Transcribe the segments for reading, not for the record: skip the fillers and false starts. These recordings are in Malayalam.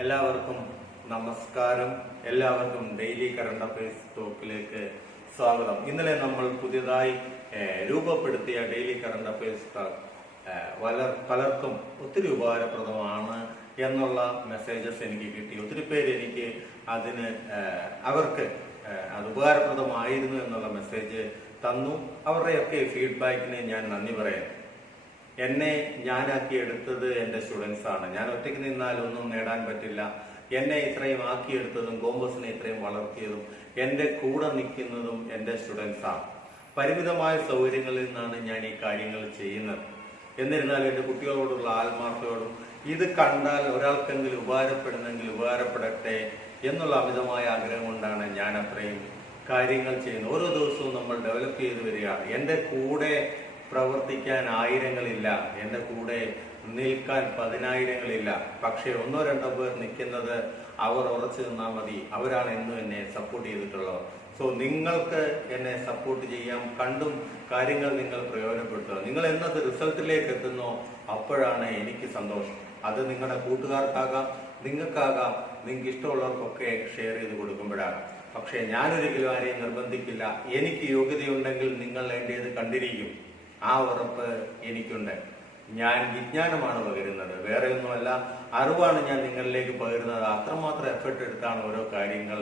എല്ലാവർക്കും നമസ്കാരം. എല്ലാവർക്കും ഡെയിലി കറണ്ട് അഫയേഴ്സ് ടോക്കിലേക്ക് സ്വാഗതം. ഇന്നലെ നമ്മൾ പുതിയതായി രൂപപ്പെടുത്തിയ ഡെയിലി കറണ്ട് അഫയേഴ്സ് ടോക്ക് പലർക്കും ഒത്തിരി ഉപകാരപ്രദമാണ് എന്നുള്ള മെസ്സേജസ് എനിക്ക് കിട്ടി. ഒത്തിരി പേര് എനിക്ക് അവർക്ക് അത് ഉപകാരപ്രദമായിരുന്നു എന്നുള്ള മെസ്സേജ് തന്നു. അവരുടെയൊക്കെ ഫീഡ്ബാക്കിന് ഞാൻ നന്ദി പറയുന്നു. എന്നെ ഞാനാക്കിയെടുത്തത് എൻ്റെ സ്റ്റുഡൻസ് ആണ്. ഞാൻ ഒറ്റയ്ക്ക് നിന്നാൽ ഒന്നും നേടാൻ പറ്റില്ല. എന്നെ ഇത്രയും ആക്കിയെടുത്തതും കോമ്പസിനെ ഇത്രയും വളർത്തിയതും എൻ്റെ കൂടെ നിൽക്കുന്നതും എൻ്റെ സ്റ്റുഡൻസ് ആണ്. പരിമിതമായ സൗകര്യങ്ങളിൽ നിന്നാണ് ഞാൻ ഈ കാര്യങ്ങൾ ചെയ്യുന്നത്. എന്നിരുന്നാലും എൻ്റെ കുട്ടികളോടുള്ള ആത്മാർത്ഥയോടും ഇത് കണ്ടാൽ ഒരാൾക്കെങ്കിലും ഉപകാരപ്പെടുന്നെങ്കിൽ ഉപകാരപ്പെടട്ടെ എന്നുള്ള അമിതമായ ആഗ്രഹം കൊണ്ടാണ് ഞാൻ അത്രയും കാര്യങ്ങൾ ചെയ്യുന്നത്. ഓരോ ദിവസവും നമ്മൾ ഡെവലപ്പ് ചെയ്ത് വരികയാണ്. എൻ്റെ കൂടെ പ്രവർത്തിക്കാൻ ആയിരങ്ങളില്ല, എൻ്റെ കൂടെ നിൽക്കാൻ പതിനായിരങ്ങളില്ല. പക്ഷെ ഒന്നോ രണ്ടോ പേർ നിൽക്കുന്നത് അവർ ഉറച്ചു നിന്നാൽ മതി. അവരാണ് എന്നും എന്നെ സപ്പോർട്ട് ചെയ്തിട്ടുള്ളത്. സോ നിങ്ങൾക്ക് എന്നെ സപ്പോർട്ട് ചെയ്യാം. കണ്ടും കാര്യങ്ങൾ നിങ്ങൾ പ്രയോജനപ്പെടുത്തുക. നിങ്ങൾ എന്നത് റിസൾട്ടിലേക്ക് എത്തുന്നോ അപ്പോഴാണ് എനിക്ക് സന്തോഷം. അത് നിങ്ങളുടെ കൂട്ടുകാർക്കാകാം, നിങ്ങൾക്കാകാം, നിങ്ങൾക്ക് ഇഷ്ടമുള്ളവർക്കൊക്കെ ഷെയർ ചെയ്ത് കൊടുക്കുമ്പോഴാണ്. പക്ഷേ ഞാനൊരിക്കലും ആരെയും നിർബന്ധിക്കില്ല. എനിക്ക് യോഗ്യതയുണ്ടെങ്കിൽ നിങ്ങൾ എൻ്റേത് കണ്ടിരിക്കും. ആ ഉറപ്പ് എനിക്കുണ്ട്. ഞാൻ വിജ്ഞാനമാണ് പകരുന്നത്, വേറെ ഒന്നുമല്ല. അറിവാണ് ഞാൻ നിങ്ങളിലേക്ക് പകരുന്നത്. അത്രമാത്രം എഫർട്ട് എടുത്താണ് ഓരോ കാര്യങ്ങൾ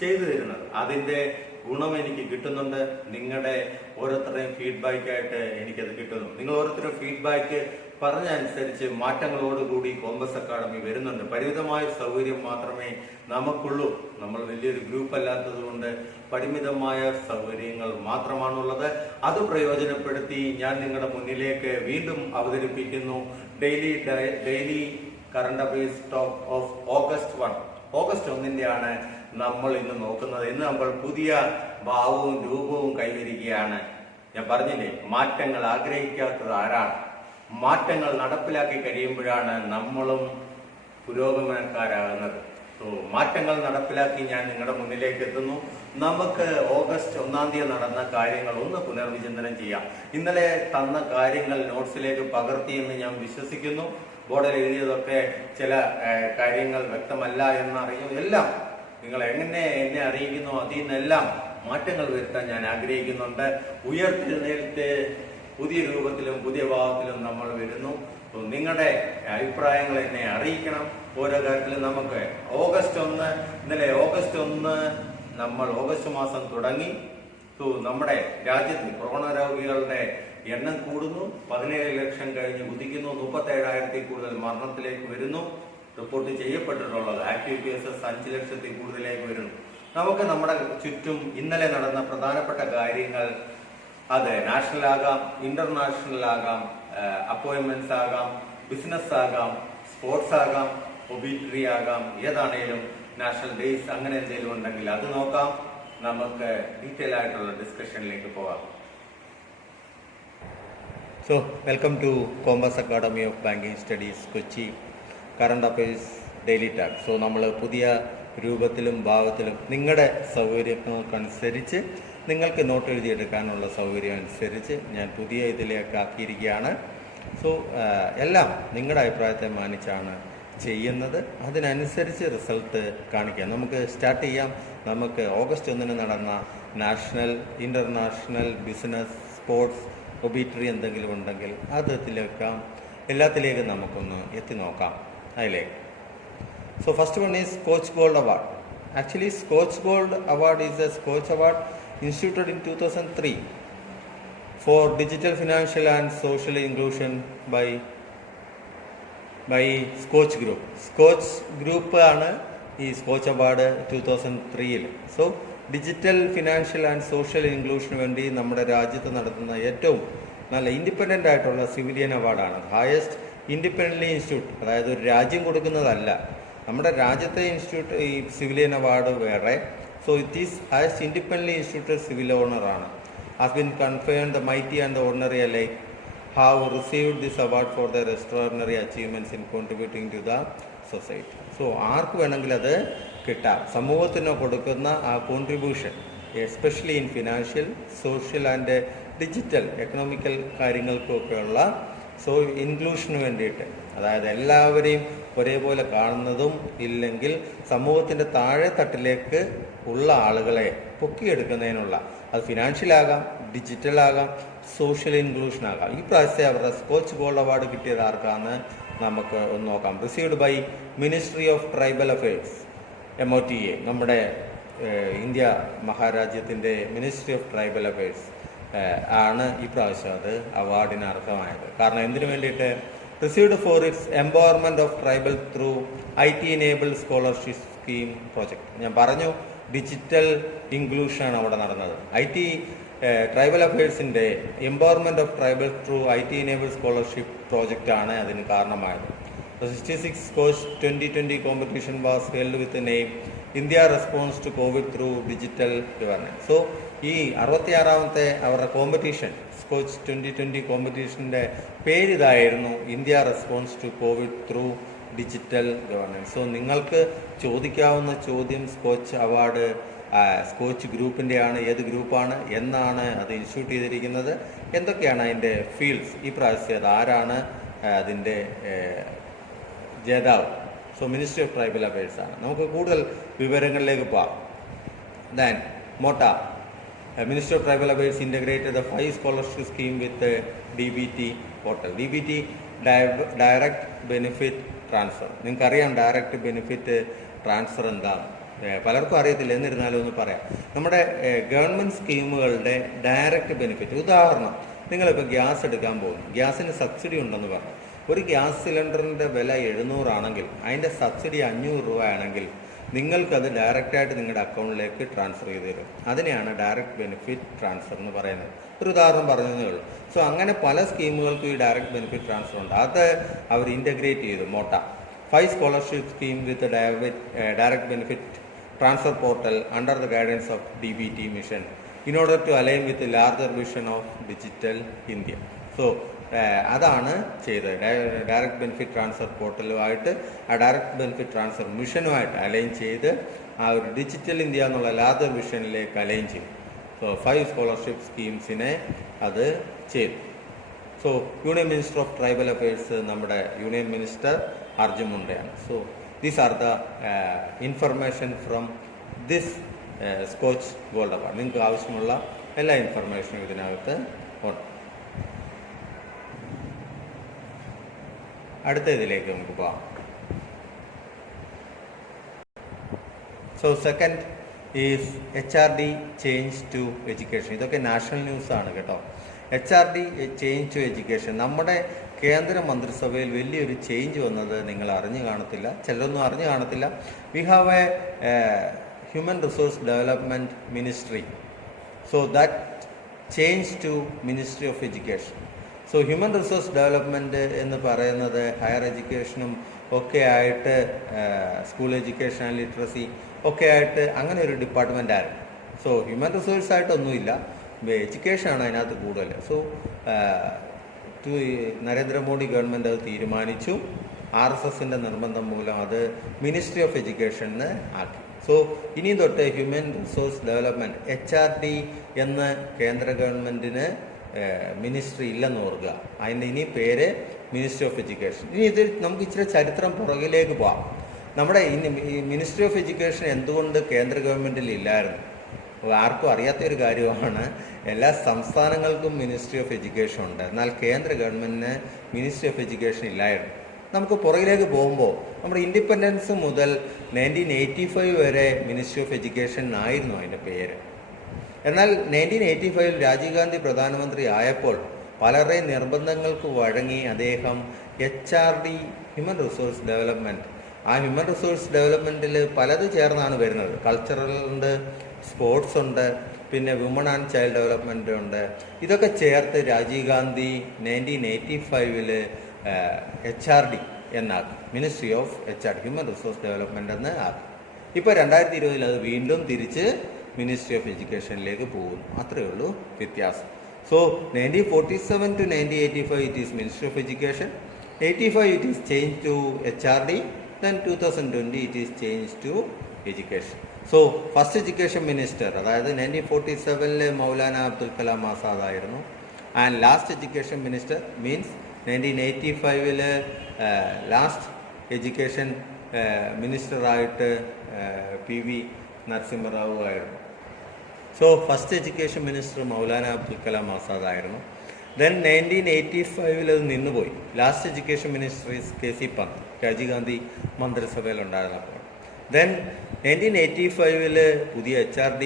ചെയ്തു തരുന്നത്. അതിന്റെ ഗുണം എനിക്ക് കിട്ടുന്നുണ്ട്. നിങ്ങളുടെ ഓരോരുത്തരുടെയും ഫീഡ്ബാക്കായിട്ട് എനിക്കത് കിട്ടുന്നു. നിങ്ങൾ ഓരോരുത്തരും ഫീഡ്ബാക്ക് പറഞ്ഞനുസരിച്ച് മാറ്റങ്ങളോടുകൂടി കോമ്പസ് അക്കാഡമി വരുന്നുണ്ട്. പരിമിതമായ സൗകര്യം മാത്രമേ നമുക്കുള്ളൂ. നമ്മൾ വലിയൊരു ഗ്രൂപ്പ് അല്ലാത്തത് കൊണ്ട് പരിമിതമായ സൗകര്യങ്ങൾ മാത്രമാണുള്ളത്. അത് പ്രയോജനപ്പെടുത്തി ഞാൻ നിങ്ങളുടെ മുന്നിലേക്ക് വീണ്ടും അവതരിപ്പിക്കുന്നു daily current affairs talk of August 1 നമ്മൾ ഇന്ന് നോക്കുന്നത്. ഇന്ന് നമ്മൾ പുതിയ ഭാവവും രൂപവും കൈവരിക്കുകയാണ്. ഞാൻ പറഞ്ഞില്ലേ, മാറ്റങ്ങൾ ആഗ്രഹിക്കാത്തത് ആരാണ്? മാറ്റങ്ങൾ നടപ്പിലാക്കി കഴിയുമ്പോഴാണ് നമ്മളും പുരോഗമനക്കാരാകുന്നത്. സോ മാറ്റങ്ങൾ നടപ്പിലാക്കി ഞാൻ നിങ്ങളുടെ മുന്നിലേക്ക് എത്തുന്നു. നമുക്ക് ഓഗസ്റ്റ് 1 നടന്ന കാര്യങ്ങൾ ഒന്ന് പുനർവിചിന്തനം ചെയ്യാം. ഇന്നലെ തന്ന കാര്യങ്ങൾ നോട്ട്സിലേക്ക് പകർത്തിയെന്ന് ഞാൻ വിശ്വസിക്കുന്നു. ബോർഡിൽ എഴുതിയതൊക്കെ ചില കാര്യങ്ങൾ വ്യക്തമല്ല എന്നറിയും. എല്ലാം നിങ്ങൾ എന്നെ അറിയിക്കുന്നു. അതിൽ നിന്നെല്ലാം മാറ്റങ്ങൾ വരുത്താൻ ഞാൻ ആഗ്രഹിക്കുന്നുണ്ട്. ഉയർത്തെഴുന്നേൽത്ത് പുതിയ രൂപത്തിലും പുതിയ ഭാവത്തിലും നമ്മൾ വരുന്നു. നിങ്ങളുടെ അഭിപ്രായങ്ങൾ എന്നെ അറിയിക്കണം. ഓരോ കാര്യത്തിലും നമുക്ക് ഇന്നലെ ഓഗസ്റ്റ് 1 നമ്മൾ ഓഗസ്റ്റ് മാസം തുടങ്ങി. നമ്മുടെ രാജ്യത്ത് കൊറോണ രോഗികളുടെ എണ്ണം കൂടുന്നു. 17 ലക്ഷം കഴിഞ്ഞ് കുതിക്കുന്നു. 37,000 കൂടുതൽ മരണത്തിലേക്ക് വരുന്നു. റിപ്പോർട്ട് ചെയ്യപ്പെട്ടിട്ടുള്ളത് ആക്റ്റീവ് കേസസ് 5 ലക്ഷത്തിൽ കൂടുതലേക്ക് വരുന്നു. നമുക്ക് നമ്മുടെ ചുറ്റും ഇന്നലെ നടന്ന പ്രധാനപ്പെട്ട കാര്യങ്ങൾ, അത് നാഷണൽ ആകാം, ഇന്റർനാഷണൽ ആകാം, അപ്പോയിന്റ്മെന്റ്സ് ആകാം, ബിസിനസ് ആകാം, സ്പോർട്സ് ആകാം, ഒബിറ്ററി ആകാം, ഏതാണേലും നാഷണൽ ഡേയ്സ് അങ്ങനെ എന്തെങ്കിലും ഉണ്ടെങ്കിൽ അത് നോക്കാം. നമുക്ക് ഡീറ്റെയിൽ ആയിട്ടുള്ള ഡിസ്കഷനിലേക്ക് പോകാം. So welcome to Compass Academy of Banking Studies Kochi current affairs daily talk. So നമ്മൾ പുതിയ രൂപത്തിലും ഭാവത്തിലും നിങ്ങളുടെ സൗകര്യങ്ങൾക്കനുസരിച്ച് നിങ്ങൾക്ക് നോട്ട് എഴുതിയെടുക്കാനുള്ള സൗകര്യം അനുസരിച്ച് ഞാൻ പുതിയ ഇതിലേക്ക് ആക്കിയിരിക്കുകയാണ്. സോ എല്ലാം നിങ്ങളുടെ അഭിപ്രായത്തെ മാനിച്ചാണ് ചെയ്യുന്നത്. അതിനനുസരിച്ച് റിസൾട്ട് കാണിക്കാം. നമുക്ക് സ്റ്റാർട്ട് ചെയ്യാം. നമുക്ക് ഓഗസ്റ്റ് 1 നടന്ന നാഷണൽ, ഇന്റർനാഷണൽ, ബിസിനസ്, സ്പോർട്സ്, ഒബിറ്ററി എന്തെങ്കിലും ഉണ്ടെങ്കിൽ എല്ലാത്തിലേക്കും നമുക്കൊന്ന് എത്തി നോക്കാം. അതിലേക്ക് So first one is Coach Gold Award. Actually, Coach Gold Award is a Coach Award instituted in 2003 for digital, financial and social inclusion by Coach Group. Coach Group ആണ് ഈ Skoch award 2003. So digital, financial and social ഇൻക്ലൂഷന് വേണ്ടി നമ്മുടെ രാജ്യത്ത് നടത്തുന്ന ഏറ്റവും നല്ല ഇൻഡിപെൻഡൻ്റ് ആയിട്ടുള്ള സിവിലിയൻ അവാർഡാണ്. ഹയസ്റ്റ് ഇൻഡിപെൻഡൻ്റ് ഇൻസ്റ്റിറ്റ്യൂട്ട്, അതായത് ഒരു രാജ്യം കൊടുക്കുന്നതല്ല. നമ്മുടെ രാജ്യത്തെ ഇൻസ്റ്റിറ്റ്യൂട്ട് ഈ സിവിലിയൻ അവാർഡ് വേറെ. So it is highest independent institute civil ഓണറാണ്. Has been conferred the mighty and the ordinary alike have received this award for their extraordinary achievements in contributing to the society. So ആർക്ക് വേണമെങ്കിൽ അത് കിട്ടാം. സമൂഹത്തിന് കൊടുക്കുന്ന ആ contribution, especially in financial, social and digital, economical കാര്യങ്ങൾക്കൊക്കെയുള്ള ഇൻക്ലൂഷന് വേണ്ടിയിട്ട്, അതായത് എല്ലാവരെയും ഒരേപോലെ കാണുന്നതും ഇല്ലെങ്കിൽ സമൂഹത്തിൻ്റെ താഴെ തട്ടിലേക്ക് ഉള്ള ആളുകളെ പൊക്കിയെടുക്കുന്നതിനുള്ള, അത് ഫിനാൻഷ്യലാകാം, ഡിജിറ്റലാകാം, സോഷ്യൽ ഇൻക്ലൂഷൻ ആകാം. ഈ പ്രാവശ്യത്തെ അവരുടെ സ്കോച്ച് ഗോൾഡ് അവാർഡ് കിട്ടിയത് ആർക്കാന്ന് നമുക്ക് ഒന്ന് നോക്കാം. Received by ministry of tribal affairs, MOTA, നമ്മുടെ ഇന്ത്യ മഹാരാജ്യത്തിൻ്റെ മിനിസ്ട്രി ഓഫ് ട്രൈബൽ അഫയേഴ്സ് ആണ് ഈ പ്രാവശ്യം അത് അവാർഡിന് അർഹമായത്. കാരണം എന്തിനു വേണ്ടിയിട്ട്? Received for its empowerment of tribal through IT enabled scholarship scheme project. ഞാൻ പറഞ്ഞു, ഡിജിറ്റൽ ഇൻക്ലൂഷനാണ് അവിടെ നടന്നത്. ട്രൈബൽ അഫയേഴ്സിൻ്റെ empowerment of tribal through IT enabled scholarship പ്രോജക്റ്റാണ് അതിന് കാരണമായത്. 66 Skoch 2020 competition was held with name India response to Covid through digital governance. So ഈ 66ാമത്തെ അവരുടെ കോമ്പറ്റീഷൻ, സ്കോച്ച് 2020 കോമ്പറ്റീഷൻ്റെ പേരിതായിരുന്നു, India response to Covid through digital governance. So നിങ്ങൾക്ക് ചോദിക്കാവുന്ന ചോദ്യം, സ്കോച്ച് അവാർഡ് സ്കോച്ച് ഗ്രൂപ്പിൻ്റെയാണ്, ഏത് ഗ്രൂപ്പാണ്, എന്നാണ് അത് ഇൻസ്റ്റിറ്റ്യൂട്ട് ചെയ്തിരിക്കുന്നത്, എന്തൊക്കെയാണ് അതിൻ്റെ ഫീൽഡ്സ്, ഈ പ്രാവശ്യം ആരാണ് അതിൻ്റെ ജേതാവ്. So ministry of tribal affairs ആണ്. നമുക്ക് കൂടുതൽ വിവരങ്ങളിലേക്ക് പോകാം. Then MOTA, Ministry of Tribal Affairs integrated the 5 scholarship scheme with DBT portal. DBT, Direct Benefit Transfer. നിങ്ങൾക്കറിയാം ഡയറക്റ്റ് ബെനിഫിറ്റ് ട്രാൻസ്ഫർ എന്താണ്? പലർക്കും അറിയത്തില്ല, എന്നിരുന്നാലും ഒന്ന് പറയാം. നമ്മുടെ ഗവൺമെൻറ് സ്കീമുകളുടെ ഡയറക്റ്റ് ബെനിഫിറ്റ്, ഉദാഹരണം, നിങ്ങളിപ്പോൾ ഗ്യാസ് എടുക്കാൻ പോകുന്നു, ഗ്യാസിന് സബ്സിഡി ഉണ്ടെന്ന് പറഞ്ഞു. ഒരു ഗ്യാസ് സിലിണ്ടറിൻ്റെ വില 700 ആണെങ്കിൽ അതിൻ്റെ സബ്സിഡി 500 രൂപ ആണെങ്കിൽ നിങ്ങൾക്കത് ഡയറക്റ്റായിട്ട് നിങ്ങളുടെ അക്കൗണ്ടിലേക്ക് ട്രാൻസ്ഫർ ചെയ്ത് തരും. അതിനെയാണ് ഡയറക്റ്റ് ബെനിഫിറ്റ് ട്രാൻസ്ഫർ എന്ന് പറയുന്നത്. ഒരു ഉദാഹരണം പറഞ്ഞതേ ഉള്ളൂ. സോ അങ്ങനെ പല സ്കീമുകൾക്കും ഈ ഡയറക്റ്റ് ബെനിഫിറ്റ് ട്രാൻസ്ഫർ ഉണ്ട്. അത് അവർ ഇൻ്റഗ്രേറ്റ് ചെയ്തു. MOTA 5 scholarship scheme with direct benefit transfer portal under the guidance of DBT mission in order to align with larger vision of digital India. So അതാണ് ചെയ്തത്. ഡയറക്റ്റ് ബെനിഫിറ്റ് ട്രാൻസ്ഫർ പോർട്ടലുമായിട്ട് ആ ഡയറക്റ്റ് ബെനിഫിറ്റ് ട്രാൻസ്ഫർ മിഷനുമായിട്ട് അലൈൻ ചെയ്ത് ആ ഒരു ഡിജിറ്റൽ ഇന്ത്യ എന്നുള്ള ലാർജർ വിഷനിലേക്ക് അലൈൻ ചെയ്തു. സോ 5 സ്കോളർഷിപ്പ് സ്കീംസിനെ അത് ചെയ്തു. So union minister of tribal affairs നമ്മുടെ യൂണിയൻ മിനിസ്റ്റർ അർജുൻ മുണ്ടയാണ്. So these are the information from this Skoch gold award. നിങ്ങൾക്ക് ആവശ്യമുള്ള എല്ലാ ഇൻഫർമേഷനും ഇതിനകത്ത് ഉണ്ട്. അടുത്ത ഇതിലേക്ക് നമുക്ക് പോകാം. So second is HRD change to education. ഇതൊക്കെ നാഷണൽ ന്യൂസാണ് കേട്ടോ. HRD change to education. നമ്മുടെ കേന്ദ്ര മന്ത്രിസഭയിൽ വലിയൊരു ചേഞ്ച് വന്നത് നിങ്ങൾ അറിഞ്ഞു കാണത്തില്ല, ചിലരൊന്നും അറിഞ്ഞു കാണത്തില്ല. We have a human resource development ministry. So that change to ministry of education. So human resource development എന്ന് പറയുന്നത് ഹയർ എഡ്യൂക്കേഷനും ഒക്കെ ആയിട്ട്, സ്കൂൾ എഡ്യൂക്കേഷൻ ആൻഡ് ലിറ്ററസി ഒക്കെ ആയിട്ട് അങ്ങനെ ഒരു ഡിപ്പാർട്ട്മെൻ്റ് ആയിരുന്നു. സോ ഹ്യൂമൻ റിസോഴ്സ് ആയിട്ടൊന്നുമില്ല, എഡ്യൂക്കേഷനാണ് അതിനകത്ത് കൂടുതൽ. സോ നരേന്ദ്രമോദി ഗവൺമെൻറ് അത് തീരുമാനിച്ചു. RSSൻ്റെ നിർബന്ധം മൂലം അത് മിനിസ്ട്രി ഓഫ് എഡ്യൂക്കേഷന് ആക്കി. സോ ഇനി തൊട്ട് ഹ്യൂമൻ റിസോഴ്സ് ഡെവലപ്മെൻറ്റ് HRD എന്ന് കേന്ദ്ര ഗവൺമെൻറ്റിന് മിനിസ്ട്രി ഇല്ലെന്ന് ഓർക്കുക. അതിൻ്റെ ഇനി പേര് മിനിസ്ട്രി ഓഫ് എഡ്യൂക്കേഷൻ. ഇനി ഇത് നമുക്ക് ഇച്ചിരി ചരിത്രം പുറകിലേക്ക് പോകാം. നമ്മുടെ ഈ മിനിസ്ട്രി ഓഫ് എഡ്യൂക്കേഷൻ എന്തുകൊണ്ട് കേന്ദ്ര ഗവൺമെൻറ്റിൽ ഇല്ലായിരുന്നു? ആർക്കും അറിയാത്തൊരു കാര്യമാണ്. എല്ലാ സംസ്ഥാനങ്ങൾക്കും മിനിസ്ട്രി ഓഫ് എഡ്യൂക്കേഷൻ ഉണ്ട്, എന്നാൽ കേന്ദ്ര ഗവൺമെൻറ്റിന് മിനിസ്ട്രി ഓഫ് എഡ്യൂക്കേഷൻ ഇല്ലായിരുന്നു. നമുക്ക് പുറകിലേക്ക് പോകുമ്പോൾ നമ്മുടെ ഇൻഡിപെൻഡൻസ് മുതൽ 1985 വരെ മിനിസ്ട്രി ഓഫ് എഡ്യൂക്കേഷൻ ആയിരുന്നു അതിൻ്റെ പേര്. എന്നാൽ 1985 രാജീവ് ഗാന്ധി പ്രധാനമന്ത്രി ആയപ്പോൾ പലരുടെയും നിർബന്ധങ്ങൾക്ക് വഴങ്ങി അദ്ദേഹം HRD ഹ്യൂമൻ റിസോഴ്സ് ഡെവലപ്മെൻറ്റ്, ആ ഹ്യൂമൻ റിസോഴ്സ് ഡെവലപ്മെൻറ്റിൽ പലത് ചേർന്നാണ് വരുന്നത്. കൾച്ചറൽ ഉണ്ട്, സ്പോർട്സ് ഉണ്ട്, പിന്നെ വിമൺ ആൻഡ് ചൈൽഡ് ഡെവലപ്മെൻറ്റ് ഉണ്ട്. ഇതൊക്കെ ചേർത്ത് രാജീവ് ഗാന്ധി 1985 HRD എന്നാക്കി, ministry of HRD human resource development എന്ന് ആക്കി. ഇപ്പോൾ 2020 അത് വീണ്ടും തിരിച്ച് മിനിസ്ട്രി ഓഫ് എഡ്യൂക്കേഷനിലേക്ക് പോകുന്നു. അത്രയേ ഉള്ളൂ വ്യത്യാസം. So 1947 to 1985 it is Ministry of Education, 85 it is changed to HRD, then 2020 it is changed to Education. So first education minister അതായത് 1947 മൗലാന അബ്ദുൽ കലാം ആസാദ് ആയിരുന്നു. And last education minister means 1985 last education മിനിസ്റ്ററായിട്ട് PV നരസിംഹറാവു ആയിരുന്നു. So first education minister Maulana Abdul Kalam Azad ആയിരുന്നു. ദെൻ 1985 അത് നിന്നുപോയി. Last education minister is KC Pant, Rajiv Gandhi മന്ത്രിസഭയിലുണ്ടായിരുന്നപ്പോൾ. ദെൻ 1985 പുതിയ HRD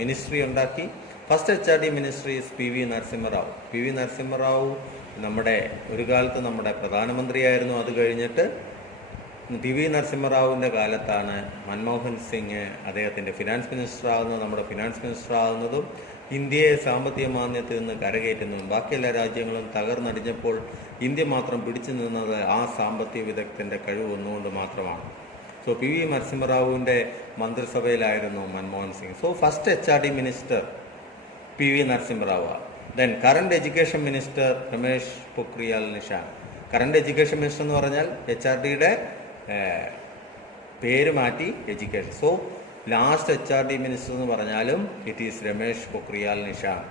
മിനിസ്ട്രി ഉണ്ടാക്കി. First HRD ministry is PV Narasimha Rao. PV Narasimha Rao ഒരു കാലത്ത് നമ്മുടെ പ്രധാനമന്ത്രിയായിരുന്നു. അത് കഴിഞ്ഞിട്ട് PV നരസിംഹറാവുവിൻ്റെ കാലത്താണ് മൻമോഹൻ സിംഗ് അദ്ദേഹത്തിൻ്റെ ഫിനാൻസ് മിനിസ്റ്റർ ആകുന്നത്, നമ്മുടെ ഫിനാൻസ് മിനിസ്റ്റർ ആകുന്നതും ഇന്ത്യയെ സാമ്പത്തിക മാന്ദ്യത്തിൽ നിന്ന് കരകയറ്റുന്നതും. ബാക്കി എല്ലാ രാജ്യങ്ങളും തകർന്നടിഞ്ഞപ്പോൾ ഇന്ത്യ മാത്രം പിടിച്ചു നിന്നത് ആ സാമ്പത്തിക വിദഗ്ധൻ്റെ കഴിവ് ഒന്നുകൊണ്ട് മാത്രമാണ്. സോ PV നരസിംഹറാവുവിൻ്റെ മന്ത്രിസഭയിലായിരുന്നു Manmohan Singh. So first HRD minister PV Narasimha Rao. Then current education minister Ramesh Pokhriyal Nishank. Current education minister എന്ന് പറഞ്ഞാൽ HRDയുടെ പേര് മാറ്റി education. So last HRD minister എന്ന് പറഞ്ഞാലും it is Ramesh Pokhriyal Nishank.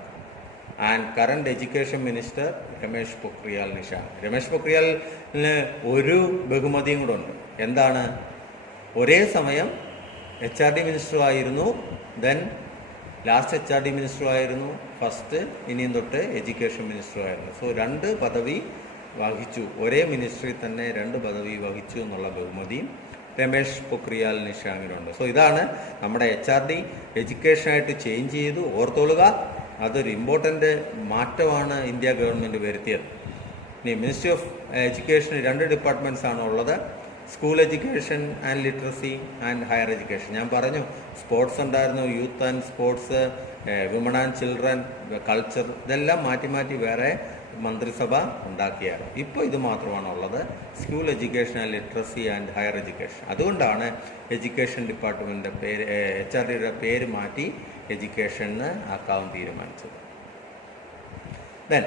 And current education minister Ramesh Pokhriyal Nishank. Ramesh പൊക്രിയാലിന് ഒരു ബഹുമതിയും കൂടെ ഉണ്ട്. എന്താണ്? ഒരേ സമയം HRD മിനിസ്റ്ററും ആയിരുന്നു, ദെൻ ലാസ്റ്റ് HRD മിനിസ്റ്ററും ആയിരുന്നു, ഫസ്റ്റ് ഇനിയും തൊട്ട് എഡ്യൂക്കേഷൻ മിനിസ്റ്ററും ആയിരുന്നു. സോ 2 പദവി വഹിച്ചു, ഒരേ മിനിസ്ട്രിയിൽ തന്നെ 2 പദവി വഹിച്ചു എന്നുള്ള ബഹുമതിയും രമേശ് പൊക്രിയാൽ നിഷാങ്കിനുണ്ട്. സോ ഇതാണ് നമ്മുടെ HRD എഡ്യൂക്കേഷനായിട്ട് ചേഞ്ച് ചെയ്തു. ഓർത്തോളുക, അതൊരു ഇമ്പോർട്ടൻ്റ് മാറ്റമാണ് ഇന്ത്യ ഗവൺമെൻറ് വരുത്തിയത്. ഇനി മിനിസ്ട്രി ഓഫ് എഡ്യൂക്കേഷന് 2 ഡിപ്പാർട്ട്മെൻറ്റ്സ് ആണ് ഉള്ളത്. School education and literacy and higher education. ഞാൻ പറഞ്ഞു, സ്പോർട്സ് ഉണ്ടായിരുന്നു, youth and sports, women and children, culture, ഇതെല്ലാം മാറ്റി മാറ്റി വേറെ മന്ത്രിസഭ ഉണ്ടാക്കിയാണ്. ഇപ്പോൾ ഇത് മാത്രമാണ് ഉള്ളത്, school education and literacy and higher education. അതുകൊണ്ടാണ് എഡ്യൂക്കേഷൻ ഡിപ്പാർട്ട്മെൻറ്റിൻ്റെ പേര് HRDയുടെ പേര് മാറ്റി എഡ്യൂക്കേഷന് ആക്കാൻ തീരുമാനിച്ചത്. Then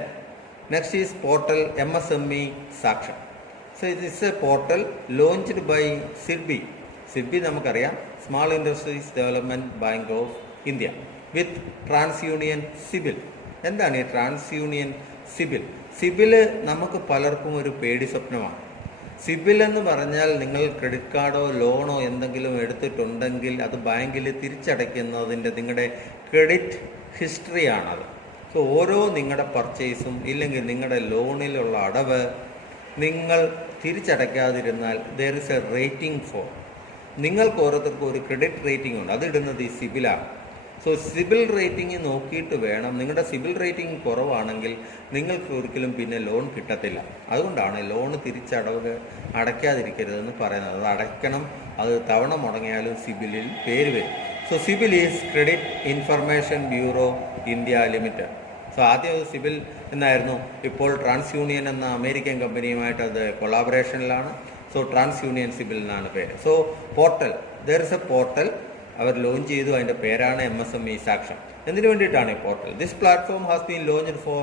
next is portal MSME Saksham. So it is a portal launched by SIDBI. SIDBI നമുക്കറിയാം, small industries development bank of India with TransUnion CIBIL. എന്താണ് ഈ ട്രാൻസ്യൂണിയൻ സിബിൽ? സിബിൽ നമുക്ക് പലർക്കും ഒരു പേടി സ്വപ്നമാണ്. സിബിൽ എന്ന് പറഞ്ഞാൽ നിങ്ങൾ ക്രെഡിറ്റ് കാർഡോ ലോണോ എന്തെങ്കിലും എടുത്തിട്ടുണ്ടെങ്കിൽ അത് ബാങ്കിൽ തിരിച്ചടയ്ക്കുന്നതിൻ്റെ നിങ്ങളുടെ ക്രെഡിറ്റ് ഹിസ്റ്ററിയാണത്. സോ ഓരോ നിങ്ങളുടെ പർച്ചേസും ഇല്ലെങ്കിൽ നിങ്ങളുടെ ലോണിലുള്ള അടവ് നിങ്ങൾ തിരിച്ചടയ്ക്കാതിരുന്നാൽ there is a rating for. നിങ്ങൾക്ക് ഓരോരുത്തർക്കും ഒരു ക്രെഡിറ്റ് റേറ്റിംഗ് ഉണ്ട്, അതിടുന്നത് ഈ സിബിലാണ്. സോ സിബിൽ റേറ്റിംഗ് നോക്കിയിട്ട് വേണം. നിങ്ങളുടെ സിബിൽ റേറ്റിംഗ് കുറവാണെങ്കിൽ നിങ്ങൾക്ക് ഒരിക്കലും പിന്നെ ലോൺ കിട്ടത്തില്ല. അതുകൊണ്ടാണ് ലോൺ അടയ്ക്കാതിരിക്കരുതെന്ന് പറയുന്നത്. അത് അടയ്ക്കണം, അത് തവണ മുടങ്ങിയാലും സിബിലിൽ പേര് വരും. So CIBIL is credit information bureau India limited. So ആദ്യം സിബിൽ എന്നായിരുന്നു, ഇപ്പോൾ ട്രാൻസ്യൂണിയൻ എന്ന അമേരിക്കൻ കമ്പനിയുമായിട്ട് അത് കൊളാബറേഷനിലാണ്. സോ ട്രാൻസ്യൂണിയൻ സിബിൽ എന്നാണ് പേര്. So portal, there is a portal അവർ ലോഞ്ച് ചെയ്തു, അതിൻ്റെ പേരാണ് MSME സാക്ഷം. എന്തിനു വേണ്ടിയിട്ടാണ് ഈ portal? This platform has been launched for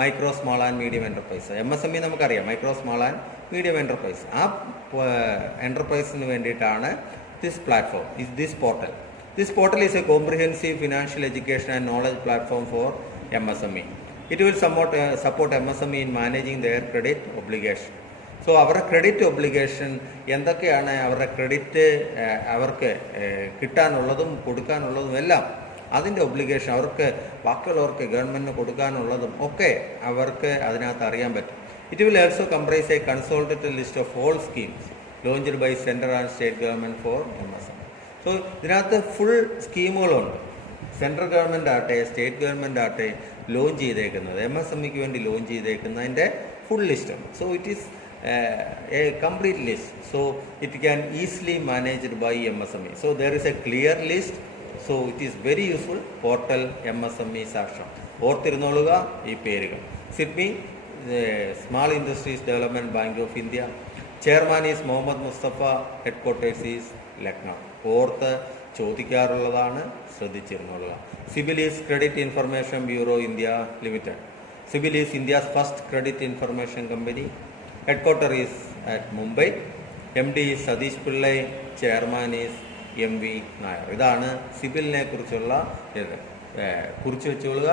micro small and medium enterprise. MSME നമുക്കറിയാം, micro small and medium enterprise. ആ എൻ്റർപ്രൈസിന് വേണ്ടിയിട്ടാണ് this platform, this portal. This portal is a comprehensive financial education and knowledge platform for MSME. It will support MSME in managing their credit obligation. So അവരുടെ ക്രെഡിറ്റ് ഒബ്ലിഗേഷൻ എന്തൊക്കെയാണ്, അവരുടെ ക്രെഡിറ്റ് അവർക്ക് കിട്ടാനുള്ളതും കൊടുക്കാനുള്ളതും എല്ലാം, അതിൻ്റെ ഒബ്ലിഗേഷൻ അവർക്ക് ബാക്കിയുള്ളവർക്ക് ഗവൺമെൻറ്റിന് കൊടുക്കാനുള്ളതും ഒക്കെ അവർക്ക് അതിനകത്ത് അറിയാൻ പറ്റും. It will also comprise a consolidated list of all schemes launched by central and state government for MSME. So ഇതിനകത്ത് ഫുൾ സ്കീമുകളുണ്ട്. സെൻട്രൽ ഗവൺമെൻറ് ആട്ടെ സ്റ്റേറ്റ് ഗവൺമെൻറ് ആട്ടെ ലോഞ്ച് ചെയ്തേക്കുന്നത്, MSMEക്ക് വേണ്ടി ലോഞ്ച് ചെയ്തേക്കുന്നതിൻ്റെ ഫുൾ ലിസ്റ്റാണ്. So it is a complete list, so it can easily managed by MSME. So there is a clear list, so it is very useful. Portal MSME Saksham. ഓർത്തിരുന്നോളുക ഈ പേരുകൾ. SIDBI, small industries development bank of India. Chairman is Mohammed Mustafa. Headquarters is Lucknow. ഓർത്ത് ചോദിക്കാറുള്ളതാണ്, ശ്രദ്ധിച്ചിരുന്നുള്ളൂ. CIBIL is credit information bureau India limited. CIBIL is India's first credit information company. Headquarter is at Mumbai. MD is Sadish Pillai. Chairman is MV Nair. ഇതാണ് സിബിലിനെ കുറിച്ചുള്ള ഇത്. കുറിച്ച് വെച്ചുകൊള്ളുക.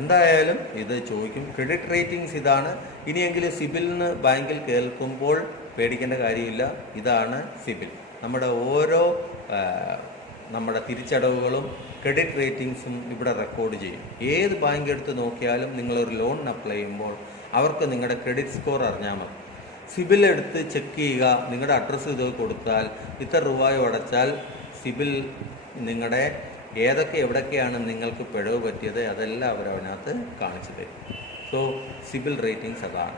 എന്തായാലും ഇത് ചോദിക്കും. ക്രെഡിറ്റ് റേറ്റിംഗ്സ് ഇതാണ്. ഇനിയെങ്കിലും സിബിലിന് ബാങ്കിൽ കേൾക്കുമ്പോൾ പേടിക്കേണ്ട കാര്യമില്ല. ഇതാണ് സിബിൽ. നമ്മുടെ ഓരോ നമ്മുടെ തിരിച്ചടവുകളും ക്രെഡിറ്റ് റേറ്റിംഗ്സും ഇവിടെ റെക്കോർഡ് ചെയ്യും. ഏത് ബാങ്ക് എടുത്ത് നോക്കിയാലും നിങ്ങളൊരു ലോണിന് അപ്ലൈ ചെയ്യുമ്പോൾ അവർക്ക് നിങ്ങളുടെ ക്രെഡിറ്റ് സ്കോർ അറിഞ്ഞാൽ മതി. സിബിൽ എടുത്ത് ചെക്ക് ചെയ്യുക. നിങ്ങളുടെ അഡ്രസ്സ് ഇത് കൊടുത്താൽ ഇത്ര രൂപയോ അടച്ചാൽ സിബിൽ നിങ്ങളുടെ എവിടൊക്കെയാണ് നിങ്ങൾക്ക് പിഴവ് പറ്റിയത് അതെല്ലാം അവരതിനകത്ത് കാണിച്ചു തരും. സോ സിബിൽ റേറ്റിംഗ്സ് അതാണ്.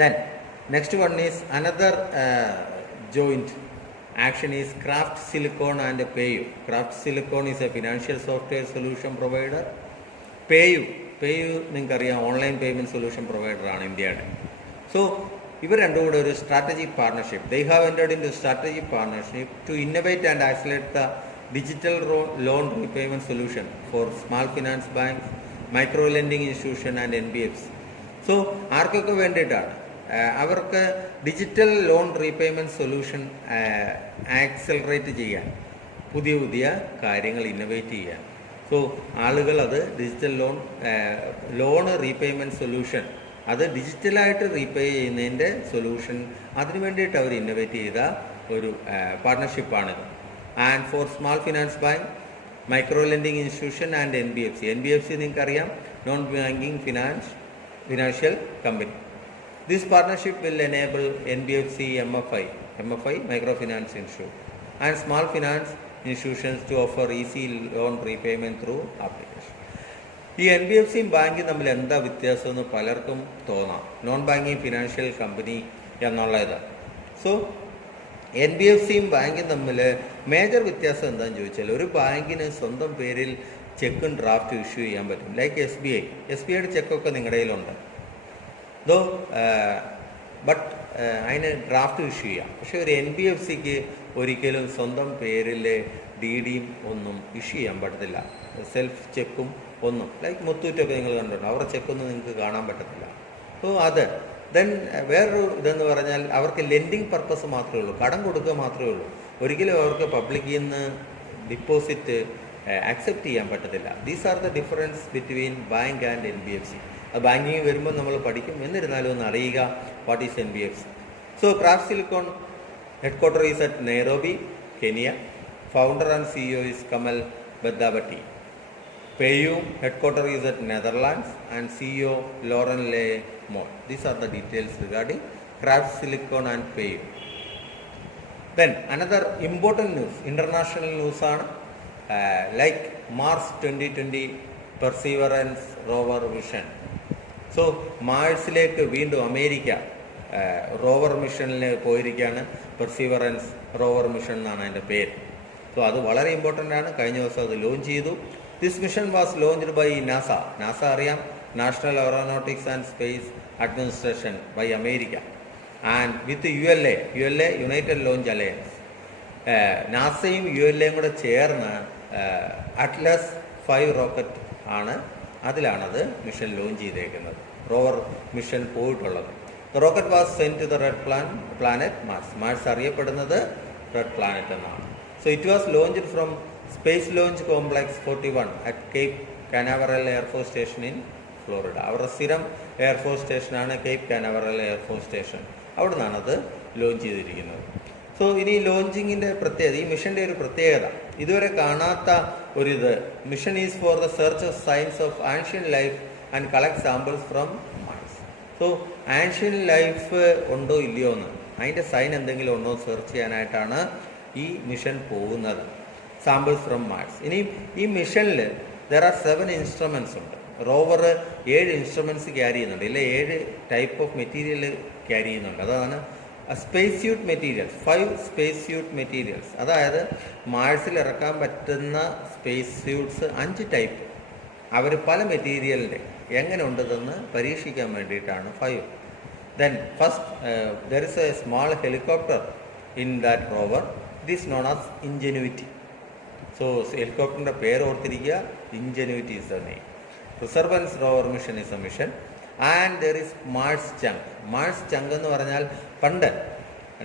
Then next one is another joint action is Craft Silicon and PayU. Craft Silicon is a financial software solution provider. PayU നിങ്ങൾക്കറിയാം ഓൺലൈൻ പേയ്മെൻറ്റ് സൊല്യൂഷൻ പ്രൊവൈഡറാണ് ഇന്ത്യയുടെ. സോ ഇവർ രണ്ടും കൂടെ ഒരു strategic partnership. They have entered into strategic partnership to innovate and accelerate the digital loan repayment solution for small finance banks, micro lending institution and NBFC. So ആർക്കൊക്കെ വേണ്ടിയിട്ടാണ്? അവർക്ക് digital loan repayment solution accelerate ചെയ്യാൻ, പുതിയ കാര്യങ്ങൾ ഇന്നോവേറ്റ് ചെയ്യാൻ. സോ ആളുകൾ അത് ഡിജിറ്റൽ ലോൺ റീപേയ്മെൻറ്റ് സൊല്യൂഷൻ അത് ഡിജിറ്റലായിട്ട് റീപേ ചെയ്യുന്നതിൻ്റെ സൊല്യൂഷൻ അതിനു വേണ്ടിയിട്ട് അവർ ഇന്നോവേറ്റ് ചെയ്ത ഒരു പാർട്ട്ണർഷിപ്പാണിത്. And for small finance bank, micro lending institution and NBFC നിങ്ങൾക്കറിയാം, non banking financial company. This partnership will enable NBFC, MFI Microfinance Institute and small finance institutions to offer easy loan repayment through application. ഈ NBFCയും ബാങ്കും തമ്മിൽ എന്താ വ്യത്യാസം എന്ന് പലർക്കും തോന്നാം. നോൺ ബാങ്കിങ് ഫിനാൻഷ്യൽ കമ്പനി എന്നുള്ളത്. സോ NBFCയും ബാങ്കും തമ്മിൽ മേജർ വ്യത്യാസം എന്താണെന്ന് ചോദിച്ചാൽ, ഒരു ബാങ്കിന് സ്വന്തം പേരിൽ ചെക്കും ഡ്രാഫ്റ്റ് ഇഷ്യൂ ചെയ്യാൻ പറ്റും. ലൈക്ക് SBIയുടെ ചെക്കൊക്കെ നിങ്ങളുടെ കയ്യിലുണ്ട്. ബട്ട് അതിന് ഡ്രാഫ്റ്റ് ഇഷ്യൂ ചെയ്യാം. പക്ഷേ ഒരു NBFCക്ക് ഒരിക്കലും സ്വന്തം പേരിൽ DD ഒന്നും ഇഷ്യൂ ചെയ്യാൻ പറ്റത്തില്ല. സെൽഫ് ചെക്കും ഒന്നും, ലൈക്ക് മുത്തൂറ്റൊക്കെ നിങ്ങൾ കണ്ടിട്ടുണ്ട്, അവരുടെ ചെക്കൊന്നും നിങ്ങൾക്ക് കാണാൻ പറ്റത്തില്ല. സോ ദെൻ വേറൊരു ഇതെന്ന് പറഞ്ഞാൽ അവർക്ക് ലെൻഡിങ് പർപ്പസ് മാത്രമേ ഉള്ളൂ, കടം കൊടുക്കുക മാത്രമേ ഉള്ളൂ. ഒരിക്കലും അവർക്ക് പബ്ലിക്കിൽ നിന്ന് ഡിപ്പോസിറ്റ് ആക്സെപ്റ്റ് ചെയ്യാൻ പറ്റത്തില്ല. These are the difference between bank and NBFC. Banking വരുമ്പോൾ നമ്മൾ പഠിക്കും, എന്നിരുന്നാലും ഒന്ന് അറിയുക what is NBFC. So Craft Silicon headquarter is at Nairobi, Kenya. Founder and CEO is Kamal Budhabhatti. PayU headquarter is at Netherlands and CEO Lauren Le Moore. These are the details regarding Craft Silicon and PayU. Then another important news, international news on like Mars 2020 Perseverance rover mission. So മാഴ്സിലേക്ക് വീണ്ടും അമേരിക്ക റോവർ മിഷനിൽ പോയിരിക്കുകയാണ്. പെർസീവറൻസ് റോവർ മിഷൻ എന്നാണ് അതിൻ്റെ പേര്. സോ അത് വളരെ ഇമ്പോർട്ടൻ്റ് ആണ്. കഴിഞ്ഞ ദിവസം അത് ലോഞ്ച് ചെയ്തു. This mission was launched by NASA അറിയാം, National Aeronautics and Space Administration by America, and with ULA United Launch Alliance. നാസയും ULAയും കൂടെ ചേർന്ന് അറ്റ്ലസ് 5 റോക്കറ്റ് അതിലാണത് മിഷൻ ലോഞ്ച് ചെയ്തേക്കുന്നത്, റോവർ മിഷൻ പോയിട്ടുള്ളത്. The rocket was sent to the red planet Mars അറിയപ്പെടുന്നത് റെഡ് പ്ലാനറ്റ് എന്നാണ്. So it was launched from space launch complex 41 at Cape Canaveral air force station in Florida. അവരുടെ സ്ഥിരം എയർഫോഴ്സ് സ്റ്റേഷനാണ് കേപ്പ് കാനാവറൽ എയർഫോഴ്സ് സ്റ്റേഷൻ. അവിടെ നിന്നാണത് ലോഞ്ച് ചെയ്തിരിക്കുന്നത്. സോ ഇനി ലോഞ്ചിങ്ങിൻ്റെ പ്രത്യേകത, ഈ മിഷൻ്റെ ഒരു പ്രത്യേകത ഇതുവരെ കാണാത്ത ഒരിത്, mission is for the search of science of ancient life and collect samples from Mars. So ancient life ഉണ്ടോ ഇല്ലയോ എന്ന്, അതിൻ്റെ സൈൻ എന്തെങ്കിലും ഉണ്ടോ സെർച്ച് ചെയ്യാനായിട്ടാണ് ഈ മിഷൻ പോകുന്നത്. Samples from Mars. ഇനി ഈ മിഷനിൽ ദർ ആർ 7 ഇൻസ്ട്രുമെൻറ്റ്സ് ഉണ്ട്. റോവർ 7 ഇൻസ്ട്രുമെൻറ്റ്സ് ക്യാരി ചെയ്യുന്നുണ്ട്, ഇല്ല 7 ടൈപ്പ് ഓഫ് മെറ്റീരിയൽ ക്യാരി ചെയ്യുന്നുണ്ട്. അതാണ് space suit materials, 5 space suit materials. അതായത് മാഴ്സിൽ ഇറക്കാൻ പറ്റുന്ന സ്പേസ് സ്യൂട്ട്സ് 5 ടൈപ്പ്. അവർ പല മെറ്റീരിയലിൻ്റെ എങ്ങനെ ഉണ്ടെന്ന് പരീക്ഷിക്കാൻ വേണ്ടിയിട്ടാണ് 5. Then first there is a small helicopter in that rover. It is known as Ingenuity. So ഹെലികോപ്റ്ററിൻ്റെ പേര് ഓർത്തിരിക്കുക, Ingenuity is the name. Perseverance rover mission is a mission. And there is Mars chunk. Mars chunk എന്ന് പറഞ്ഞാൽ പണ്ട്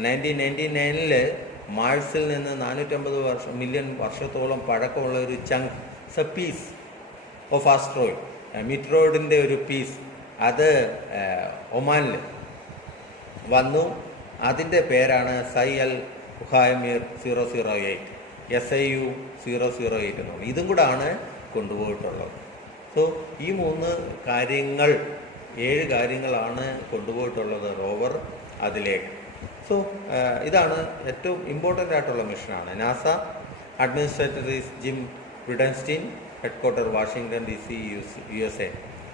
1999 മാർസിൽ നിന്ന് 450 മില്യൺ വർഷത്തോളം പഴക്കമുള്ള ഒരു ചങ്ക്, എ പീസ് ഓഫ് ആസ്ട്രോയിഡ്, മീറ്ററോയിഡിൻ്റെ ഒരു പീസ്, അത് ഒമാനിൽ വന്നു. അതിൻ്റെ പേരാണ് സൈ അൽ ഉഹായമീർ 008, SIU 008 എന്നുള്ളത്. ഇതും കൂടാണ് കൊണ്ടുപോയിട്ടുള്ളത്. സോ ഈ 7 കാര്യങ്ങളാണ് കൊണ്ടുപോയിട്ടുള്ളത് റോവർ അതിലേക്ക്. സോ ഇതാണ് ഏറ്റവും ഇമ്പോർട്ടൻ്റ് ആയിട്ടുള്ള മിഷനാണ്. NASA administrator is Jim Bridenstine, headquarter Washington DC, USA.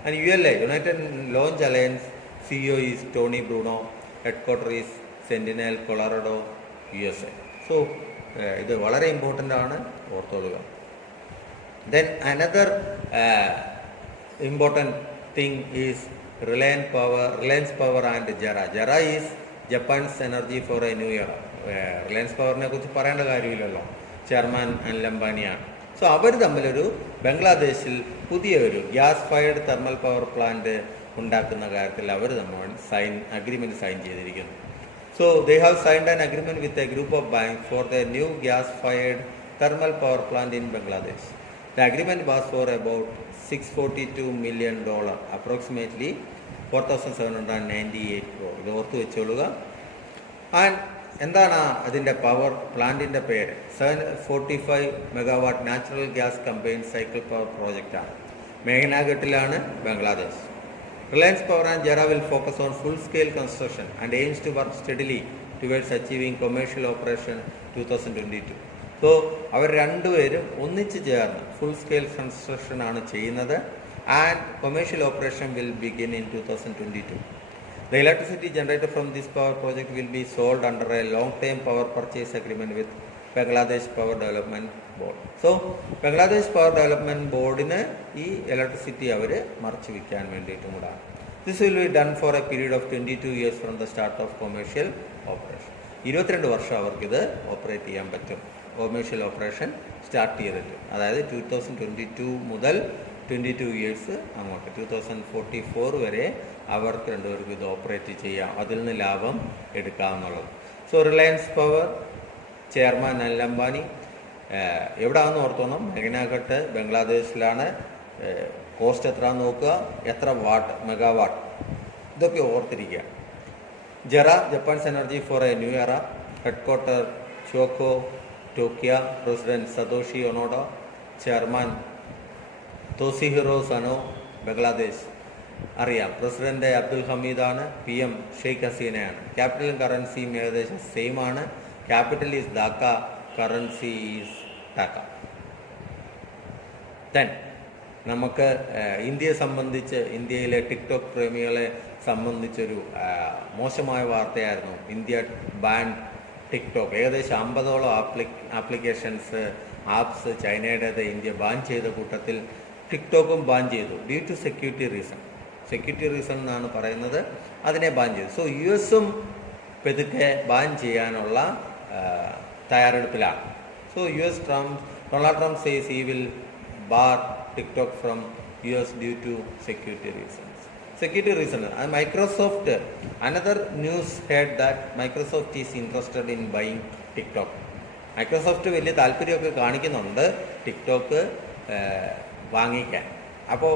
And ULA, United Launch Alliance, CEO is Tony Bruno, headquarter is Sentinel, Colorado, USA. So, ഇത് വളരെ ഇമ്പോർട്ടൻ്റ് ആണ്, ഓർത്തോളുക. Then another important thing is Reliance Power and JERA. JERA is Japan's Energy for a New Era. Reliance Powerനെ കുറിച്ച് പറയേണ്ട കാര്യമില്ലല്ലോ, ചെയർമാൻ അനിൽ അംബാനിയാണ്. സോ അവർ തമ്മിലൊരു ബംഗ്ലാദേശിൽ പുതിയൊരു gas fired thermal power plant ഉണ്ടാക്കുന്ന കാര്യത്തിൽ അവർ തമ്മിൽ അഗ്രിമെൻറ്റ് സൈൻ ചെയ്തിരിക്കുന്നു. So they have signed an agreement with a group of bank for the new gas fired thermal power plant in Bangladesh. The agreement was for about $642 million, approximately 4,798 crore. ഇത് ഓർത്ത് വെച്ചോളുക. ആൻഡ് എന്താണ് അതിൻ്റെ പവർ പ്ലാന്റിൻ്റെ പേര്? 745 MW natural gas combined cycle power പ്രോജക്റ്റാണ്. മേഘനാഘട്ടിലാണ്, Bangladesh. Reliance power and JERA will focus on full scale construction and aims to work steadily towards achieving commercial operation 2022. So അവർ രണ്ടുപേരും ഒന്നിച്ച് ചേർന്ന് ഫുൾ സ്കെയിൽ കൺസ്ട്രക്ഷൻ ആണ് ചെയ്യുന്നത്. And commercial operation will begin in 2022. The electricity generated from this power project will be sold under a long-term power purchase agreement with Bangladesh Power Development Board. So, Bangladesh Power Development Boardന് ഈ ഇലക്ട്രിസിറ്റി അവർ മറച്ചു വയ്ക്കാൻ വേണ്ടിയിട്ടും കൂടാണ്. This will be done for a period of 22 years from the start of commercial operation. 22 വർഷം അവർക്കിത് ഓപ്പറേറ്റ് ചെയ്യാൻ പറ്റും. കൊമേഴ്ഷ്യൽ ഓപ്പറേഷൻ സ്റ്റാർട്ട് ചെയ്തിട്ട്, അതായത് 2022 മുതൽ 22 ഇയേഴ്സ് അങ്ങോട്ട് 2044 വരെ അവർക്ക് രണ്ടുപേർക്കും ഇത് ഓപ്പറേറ്റ് ചെയ്യാം, അതിൽ നിന്ന് ലാഭം എടുക്കാമെന്നുള്ളത്. So Reliance power chairman Anil Ambani എവിടെയാണെന്ന് ഓർത്തോണം, മേഘനാഘട്ട് ബംഗ്ലാദേശിലാണ്. കോസ്റ്റ് എത്രയാണെന്ന് നോക്കുക, എത്ര മെഗാവാട്ട്, ഇതൊക്കെ ഓർത്തിരിക്കുക. JERA, Japan's energy for a new era, headquarter ചോക്കോ Tokyo, president Satoshi Onoda, chairman Toshihiro Sano, Bangladesh അറിയാം. പ്രസിഡന്റ് അബ്ദുൽ ഹമീദാണ്. PM ഷെയ്ഖ് ഹസീനയാണ്. ക്യാപിറ്റലും കറൻസിയും ഏകദേശം സെയിം ആണ്. Capital is Dhaka, currency is Dhaka. Then നമുക്ക് ഇന്ത്യയെ സംബന്ധിച്ച്, ഇന്ത്യയിലെ ടിക്ടോക്ക് പ്രേമികളെ സംബന്ധിച്ചൊരു മോശമായ വാർത്തയായിരുന്നു. India ban TikTok. ഏകദേശം 50ഓളം ആപ്ലിക്കേഷൻസ്, ആപ്സ് ചൈനയുടേത് ഇന്ത്യ ബാൻ ചെയ്ത കൂട്ടത്തിൽ ടിക്ടോക്കും ബാൻ ചെയ്തു. ഡ്യൂ ടു സെക്യൂരിറ്റി റീസൺ എന്നാണ് പറയുന്നത്, അതിനെ ബാൻ ചെയ്തു. സോ US പെതുക്കെ ബാൻ ചെയ്യാനുള്ള തയ്യാറെടുപ്പിലാണ്. So Donald Trump says he will bar TikTok from US due to security reason. And Microsoft, another news heard that Microsoft is interested in buying TikTok. Microsoft വലിയ താല്പര്യമൊക്കെ കാണിക്കുന്നുണ്ട് ടിക്ടോക്ക് വാങ്ങിക്കാൻ. അപ്പോൾ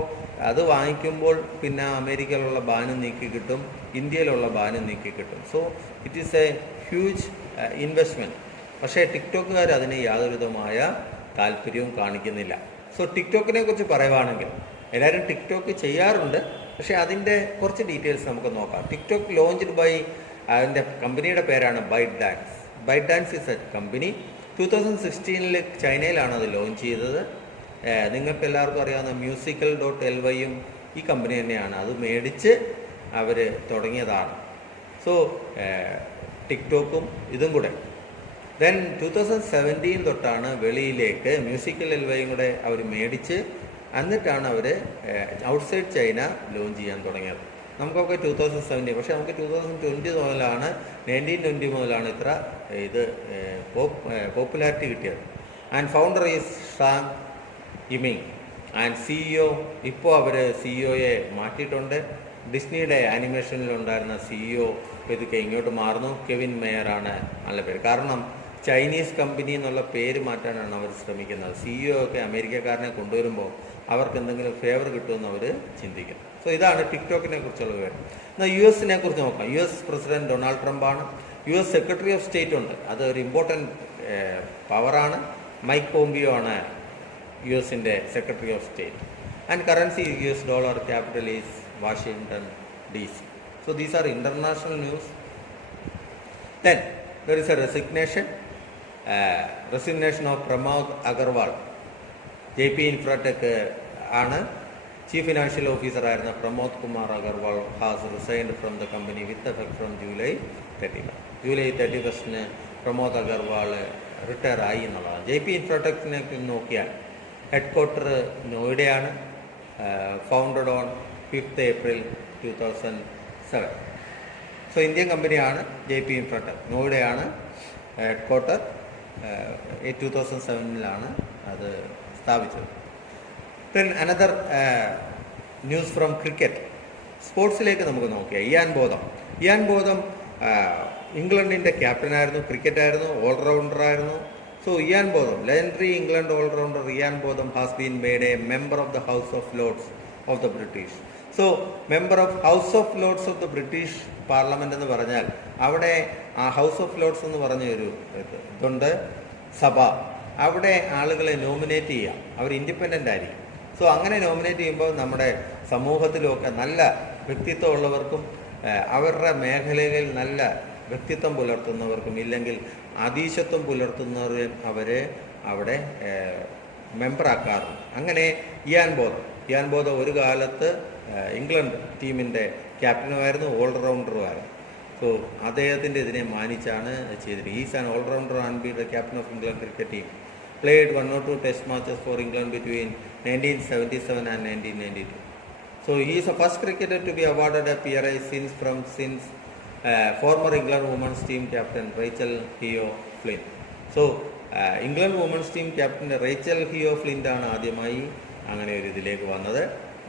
അത് വാങ്ങിക്കുമ്പോൾ പിന്നെ അമേരിക്കയിലുള്ള ബാനും നീക്കി കിട്ടും, ഇന്ത്യയിലുള്ള ബാനും നീക്കി കിട്ടും. So it is A huge investment. പക്ഷേ ടിക്ടോക്കുകാർ അതിന് യാതൊരുവിധമായ താല്പര്യവും കാണിക്കുന്നില്ല. സോ ടിക്ടോക്കിനെ കുറിച്ച് പറയുവാണെങ്കിൽ എല്ലാവരും ടിക്ടോക്ക് ചെയ്യാറുണ്ട്, പക്ഷേ അതിൻ്റെ കുറച്ച് ഡീറ്റെയിൽസ് നമുക്ക് നോക്കാം. ടിക്ടോക്ക് ലോഞ്ച്ഡ് ബൈ, അതിൻ്റെ കമ്പനിയുടെ പേരാണ് ByteDance is a company. 2016 ചൈനയിലാണ് അത് ലോഞ്ച് ചെയ്തത്. നിങ്ങൾക്ക് എല്ലാവർക്കും അറിയാവുന്ന musical.ly ഈ കമ്പനി തന്നെയാണ്. അത് മേടിച്ച് അവർ തുടങ്ങിയതാണ്. സോ ടിക്ടോക്കും ഇതും കൂടെ. ദെൻ 2017 തൊട്ടാണ് വെളിയിലേക്ക് musical.ly കൂടെ അവർ മേടിച്ച്, എന്നിട്ടാണ് അവർ ഔട്ട്സൈഡ് ചൈന ലോഞ്ച് ചെയ്യാൻ തുടങ്ങിയത്. നമുക്കൊക്കെ 2017, പക്ഷേ നമുക്ക് 2020 മുതലാണ്, 1920 മുതലാണ് ഇത്ര ഇത് പോപ്പുലാരിറ്റി കിട്ടിയത്. And founder is Zhang Yiming and CEO. ഇപ്പോൾ അവർ CEOയെ മാറ്റിയിട്ടുണ്ട്. ഡിസ്നിയുടെ ആനിമേഷനിലുണ്ടായിരുന്ന CEO ഇതൊക്കെ ഇങ്ങോട്ട് മാറുന്നു. കെവിൻ മേയറാണ് നല്ല പേര്. കാരണം ചൈനീസ് കമ്പനി എന്നുള്ള പേര് മാറ്റാനാണ് അവർ ശ്രമിക്കുന്നത്. CEO ഒക്കെ അമേരിക്കക്കാരനെ കൊണ്ടുവരുമ്പോൾ അവർക്ക് എന്തെങ്കിലും ഫേവർ കിട്ടുമെന്ന് അവർ ചിന്തിക്കും. സോ ഇതാണ് ടിക്ടോക്കിനെ കുറിച്ചുള്ള വിവരം. എന്നാൽ US കുറിച്ച് നോക്കാം. US പ്രസിഡന്റ് ഡൊണാൾഡ് ട്രംപാണ്. US സെക്രട്ടറി ഓഫ് സ്റ്റേറ്റ് ഉണ്ട്, അതൊരു ഇമ്പോർട്ടൻറ്റ് പവറാണ്. മൈക്ക് പോംപിയോ ആണ് US-ൻ്റെ secretary of state. And currency US dollar, capital is Washington DC. So these are international news. Then there is a resignation of Pramod Agarwal. JP Infratech ആണ് ചീഫ് ഫിനാൻഷ്യൽ ഓഫീസർ ആയിരുന്ന Pramod Kumar Agarwal has resigned from the company with effect from July 31 Pramod Agarwal retire ആയി എന്നുള്ളതാണ്. JP Infratechനെ നോക്കിയാൽ ഹെഡ് ക്വാർട്ടർ നോയിഡയാണ്. Founded on 5th April 2007. So Indian കമ്പനിയാണ് JP Infratech. നോയിഡയാണ് ഹെഡ് ക്വാർട്ടർ. 2007 അത് സ്ഥാപിച്ചത്. Then another news from cricket. സ്പോർട്സിലേക്ക് നമുക്ക് നോക്കിയാൽ ഇയാൻ ബോധം ഇംഗ്ലണ്ടിൻ്റെ ക്യാപ്റ്റനായിരുന്നു, ക്രിക്കറ്റായിരുന്നു, ഓൾറൗണ്ടറായിരുന്നു. So Ian Botham, legendary England allrounder Ian ബോധം has been made A member of the house of Lord's of the British. So member of house of Lord's of the British parliament എന്ന് പറഞ്ഞാൽ അവിടെ ആ ഹൗസ് ഓഫ് ലോർഡ്സ് എന്ന് പറഞ്ഞൊരു ഇതുണ്ട്, സഭ. അവിടെ ആളുകളെ നോമിനേറ്റ് ചെയ്യാം, അവർ ഇൻഡിപെൻഡൻ്റ് ആയിരിക്കും. സോ അങ്ങനെ നോമിനേറ്റ് ചെയ്യുമ്പോൾ നമ്മുടെ സമൂഹത്തിലുമൊക്കെ നല്ല വ്യക്തിത്വമുള്ളവർക്കും അവരുടെ മേഖലകളിൽ നല്ല വ്യക്തിത്വം പുലർത്തുന്നവർക്കും ഇല്ലെങ്കിൽ അതീശത്വം പുലർത്തുന്നവരെയും അവരെ അവിടെ മെമ്പറാക്കാറുണ്ട്. അങ്ങനെ ഇയാൻ ബോധം ഒരു കാലത്ത് ഇംഗ്ലണ്ട് ടീമിൻ്റെ ക്യാപ്റ്റനുമായിരുന്നു, ഓൾറൗണ്ടറുമായിരുന്നു. സോ അദ്ദേഹത്തിൻ്റെ ഇതിനെ മാനിച്ചാണ് ചെയ്തിരിക്കുന്നത്. Is an allrounder and be the captain of England cricket team. Played 1 or 2 test matches for England between 1977 and 1992. So he is the first cricketer to be awarded a PRI since former England women's team captain Rachel Heo Flint. So England women's team captain Rachel Heo Flint ആണ് ആദ്യമായി അങ്ങനെ ഒരു ഇതിലേക്ക് വന്നത്.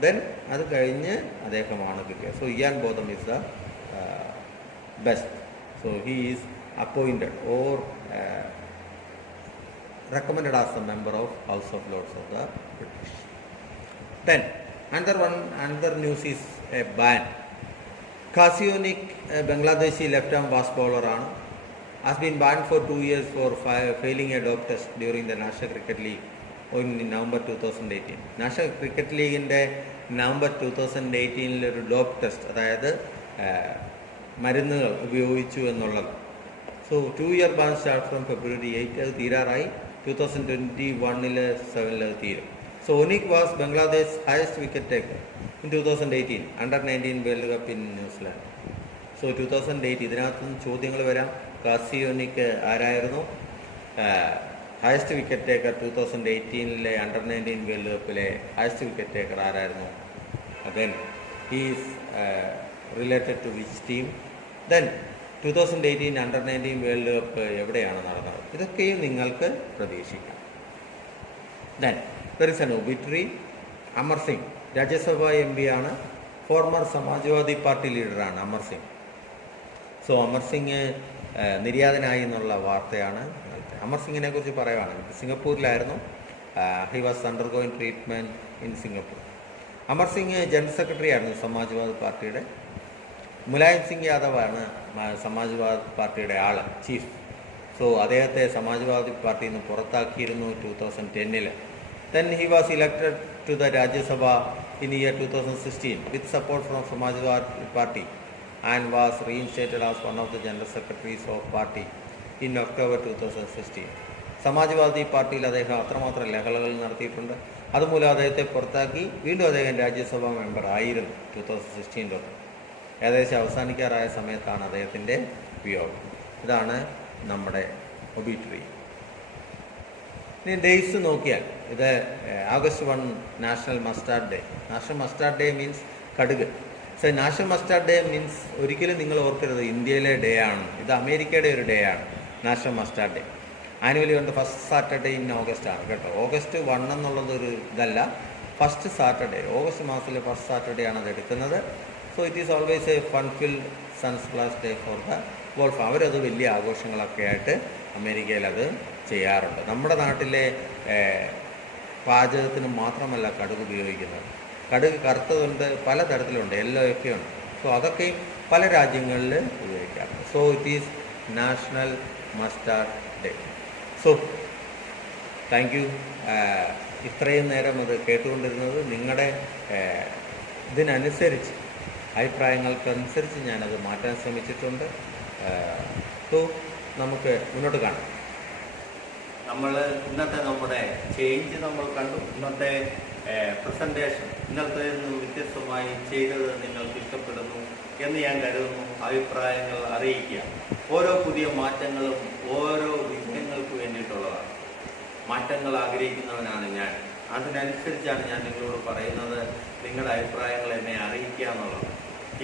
ദെൻ അത് കഴിഞ്ഞ് അദ്ദേഹമാണ് കിട്ടിയത്. സോ ഇയാൻ ബോധം is the best. So he is appointed or recommended as a member of House of Lords of the British. Then another news is a ban. Kasionik, Bangladeshi left-arm fast bowler has been banned for 2 years for failing a dope test during the National Cricket League in November 2018. National Cricket League in November 2018 ഒരു ഡോപ്പ് ടെസ്റ്റ്, അതായത് മരുന്നുകൾ ഉപയോഗിച്ചു എന്നുള്ളത്. So 2-year ban start from February 8. അത് തീരാറായി. 2021 7 തീരും. So Onik was Bangladesh's highest wicket taker in 2018 Under-19 World Cup in New Zealand. So 2008 ഇതിനകത്തും ചോദ്യങ്ങൾ വരാം. കാസി ഒനിക്ക് ആരായിരുന്നു highest wicket taker? 2018 Under-19 world കപ്പിലെ ഹയസ്റ്റ് വിക്കറ്റ് ടേക്കർ ആരായിരുന്നു? Then he's related to which team? Then 2018 Under-19 world cup എവിടെയാണ് നടന്നത്? ഇതൊക്കെയും നിങ്ങൾക്ക് പ്രതീക്ഷിക്കാം. Then there is an obituary. Amar Singh Rajya MP ആണ്. ഫോർമർ സമാജ്വാദി പാർട്ടി ലീഡറാണ് അമർ സിംഗ്. സോ അമർ സിംഗ് നിര്യാതനായി എന്നുള്ള വാർത്തയാണ്. അമർ സിംഗിനെ കുറിച്ച് പറയുകയാണെങ്കിൽ സിംഗപ്പൂരിലായിരുന്നു. He was undergoing treatment in Singapore. Amar Singh general secretary ആയിരുന്നു സമാജ്വാദി പാർട്ടിയുടെ. മുലായം സിംഗ് യാദവാണ് സമാജ്വാദി പാർട്ടിയുടെ ചീഫ്. സോ അദ്ദേഹത്തെ സമാജ്വാദി പാർട്ടിയിൽ നിന്ന് പുറത്താക്കിയിരുന്നു 2010. Then he was elected to the Rajya Sabha in year 2016 with support from Samajwadi Party and was reinstated as one of the general secretaries of party in October 2016. Samajwadi പാർട്ടിയിൽ അദ്ദേഹം അത്രമാത്രം ലഹളകൾ നടത്തിയിട്ടുണ്ട്. അതുമൂലം അദ്ദേഹത്തെ പുറത്താക്കി. വീണ്ടും അദ്ദേഹം രാജ്യസഭാ മെമ്പർ ആയിരുന്നു 2016 തൊട്ട്. ഏകദേശം അവസാനിക്കാറായ സമയത്താണ് അദ്ദേഹത്തിൻ്റെ വിയോഗം. ഇതാണ് നമ്മുടെ ഒബിറ്ററി. ഇനി ഡേയ്സ് നോക്കിയാൽ ഇത് August 1 national mustard day. National mustard day means കടുക്. So national mustard day means ഒരിക്കലും നിങ്ങൾ ഓർക്കരുത് ഇന്ത്യയിലെ ഡേ ആണ്. ഇത് അമേരിക്കയുടെ ഒരു ഡേ ആണ് നാഷണൽ മസ്റ്റാർഡ് ഡേ. ആനുവലി കൊണ്ട് ഫസ്റ്റ് സാറ്റർഡേ ഇൻ ഓഗസ്റ്റ് ആണ് കേട്ടോ. August 1 എന്നുള്ളതൊരു ഇതല്ല, ഫസ്റ്റ് സാറ്റർഡേ, ഓഗസ്റ്റ് മാസത്തിലെ ഫസ്റ്റ് സാറ്റർഡേ ആണ് അത് എടുക്കുന്നത്. So it is always a fun filled sun splash day for the golf. അവരത് വലിയ ആഘോഷങ്ങളൊക്കെ ആയിട്ട് അമേരിക്കയിൽ അത് ചെയ്യാറുണ്ട്. നമ്മുടെ നാട്ടിലെ പാചകത്തിന് മാത്രമല്ല കടുക് ഉപയോഗിക്കുന്നത്. കടുക് കറുത്തതുണ്ട്, പലതരത്തിലുണ്ട്, യെല്ലോ ഒക്കെ ഉണ്ട്. സോ അതൊക്കെയും പല രാജ്യങ്ങളിൽ ഉപയോഗിക്കാറുണ്ട്. So it is national mustard day. So thank you. ഇത്രയും നേരം അത് കേട്ടുകൊണ്ടിരുന്നത് നിങ്ങളുടെ ഇതിനനുസരിച്ച് അഭിപ്രായങ്ങൾക്കനുസരിച്ച് ഞാനത് മാറ്റാൻ ശ്രമിച്ചിട്ടുണ്ട്. സോ നമുക്ക് മുന്നോട്ട് കാണാം. നമ്മൾ ഇന്നത്തെ നമ്മുടെ ചേഞ്ച് നമ്മൾ കണ്ടു. ഇന്നത്തെ പ്രസൻറ്റേഷൻ ഇന്നത്തെ നിന്നും വ്യത്യസ്തമായി ചെയ്തത് നിങ്ങൾക്ക് ഇഷ്ടപ്പെടുന്നു എന്ന് ഞാൻ കരുതുന്നു. അഭിപ്രായങ്ങൾ അറിയിക്കുക. ഓരോ പുതിയ മാറ്റങ്ങളും ഓരോ വിഷയങ്ങൾക്ക് വേണ്ടിയിട്ടുള്ളതാണ്. മാറ്റങ്ങൾ ആഗ്രഹിക്കുന്നവനാണ് ഞാൻ. അതിനനുസരിച്ചാണ് ഞാൻ നിങ്ങളോട് പറയുന്നത്. നിങ്ങളുടെ അഭിപ്രായങ്ങൾ എന്നെ അറിയിക്കുക എന്നുള്ളത്.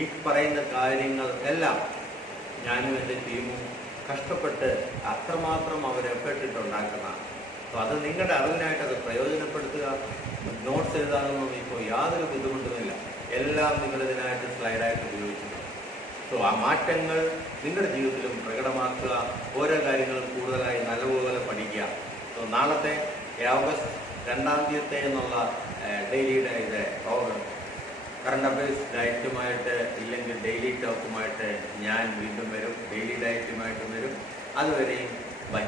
ഈ പറയുന്ന കാര്യങ്ങൾ എല്ലാം ഞാനും എൻ്റെ ടീമും കഷ്ടപ്പെട്ട് അത്രമാത്രം അവർ എഫേർട്ടിട്ടുണ്ടാക്കുന്നതാണ്. അപ്പോൾ അത് നിങ്ങളുടെ അറിവിനായിട്ട് അത് പ്രയോജനപ്പെടുത്തുക. നോട്ട്സ് എഴുതാനൊന്നും ഇപ്പോൾ യാതൊരു ബുദ്ധിമുട്ടുമില്ല. എല്ലാം നിങ്ങളിതിനായിട്ട് സ്ലൈഡായിട്ട് ഉപയോഗിച്ചിട്ടുണ്ട്. സോ ആ മാറ്റങ്ങൾ നിങ്ങളുടെ ജീവിതത്തിലും പ്രകടമാക്കുക. ഓരോ കാര്യങ്ങളും കൂടുതലായി നല്ലപോലെ പഠിക്കുക. സോ നാളത്തെ ഓഗസ്റ്റ് 2 എന്നുള്ള ഡെയിലിയുടെ ഇത് കറണ്ട് അഫയേഴ്സ് ഡയറ്റുമായിട്ട് ഇല്ലെങ്കിൽ ഡെയിലി ടോക്കുമായിട്ട് ഞാൻ വീണ്ടും വരും. ഡെയിലി ഡയറ്റുമായിട്ട് വരും. അതുവരെയും ബൈ.